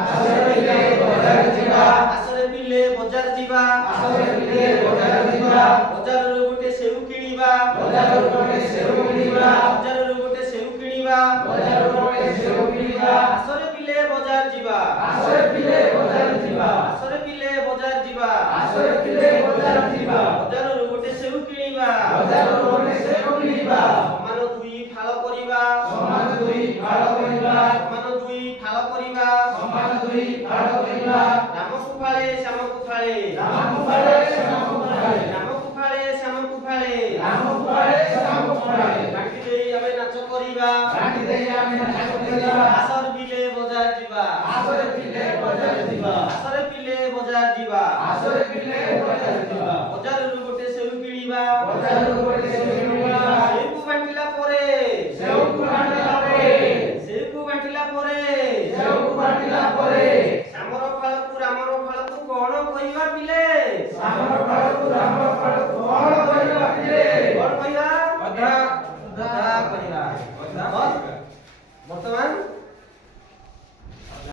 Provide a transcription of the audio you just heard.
आसरे पिले बजार जीवा आसरे पिले बजार जीवा आसरे पिले बजार जीवा बजार रो गोटे सेउ किनिबा बजार रो गोटे सेउ किनिबा बजार रो गोटे सेउ किनिबा बजार रो गोटे सेउ किनिबा आसरे पिले बजार जीवा आसरे पिले बजार जीवा आसरे पिले बजार जीवा आसरे पिले बजार जीवा बजार रो गोटे सेउ किनिबा बजार रो गोटे सेउ किनिबा समान दुई फाळ करिबा समान दुई फाळ करिबा समान दुई फाळ करिबा समान दुई फाळ करिबा रामकु फाळे श्यामकु फाळे रामकु फाळे श्यामकु फाळे रामकु फाळे श्यामकु फाळे रामकु फाळे श्यामकु फाळे बाकी देई आमे नाच करिबा बाकी देई आमे नाच करिबा आसर पिले बजार जीवा आसरे पिले बजार जीवा आसरे पिले बजार जीवा आसरे पिले बजार जीवा बजार रो गोटे सेउ किनिबा बजार रो गोटे सेउ किनिबा सेउ बांटिला परे सेउ बांटिला परे सेउ बांटिला परे सेउ बांटिला परे सामर फाळकु रामर फाळकु कोण कहिबा पिले सामर फाळकु रामर फाळकु कोण कहिबा पिले कोण कहिबा कथा कथा कहिबा वर्तमान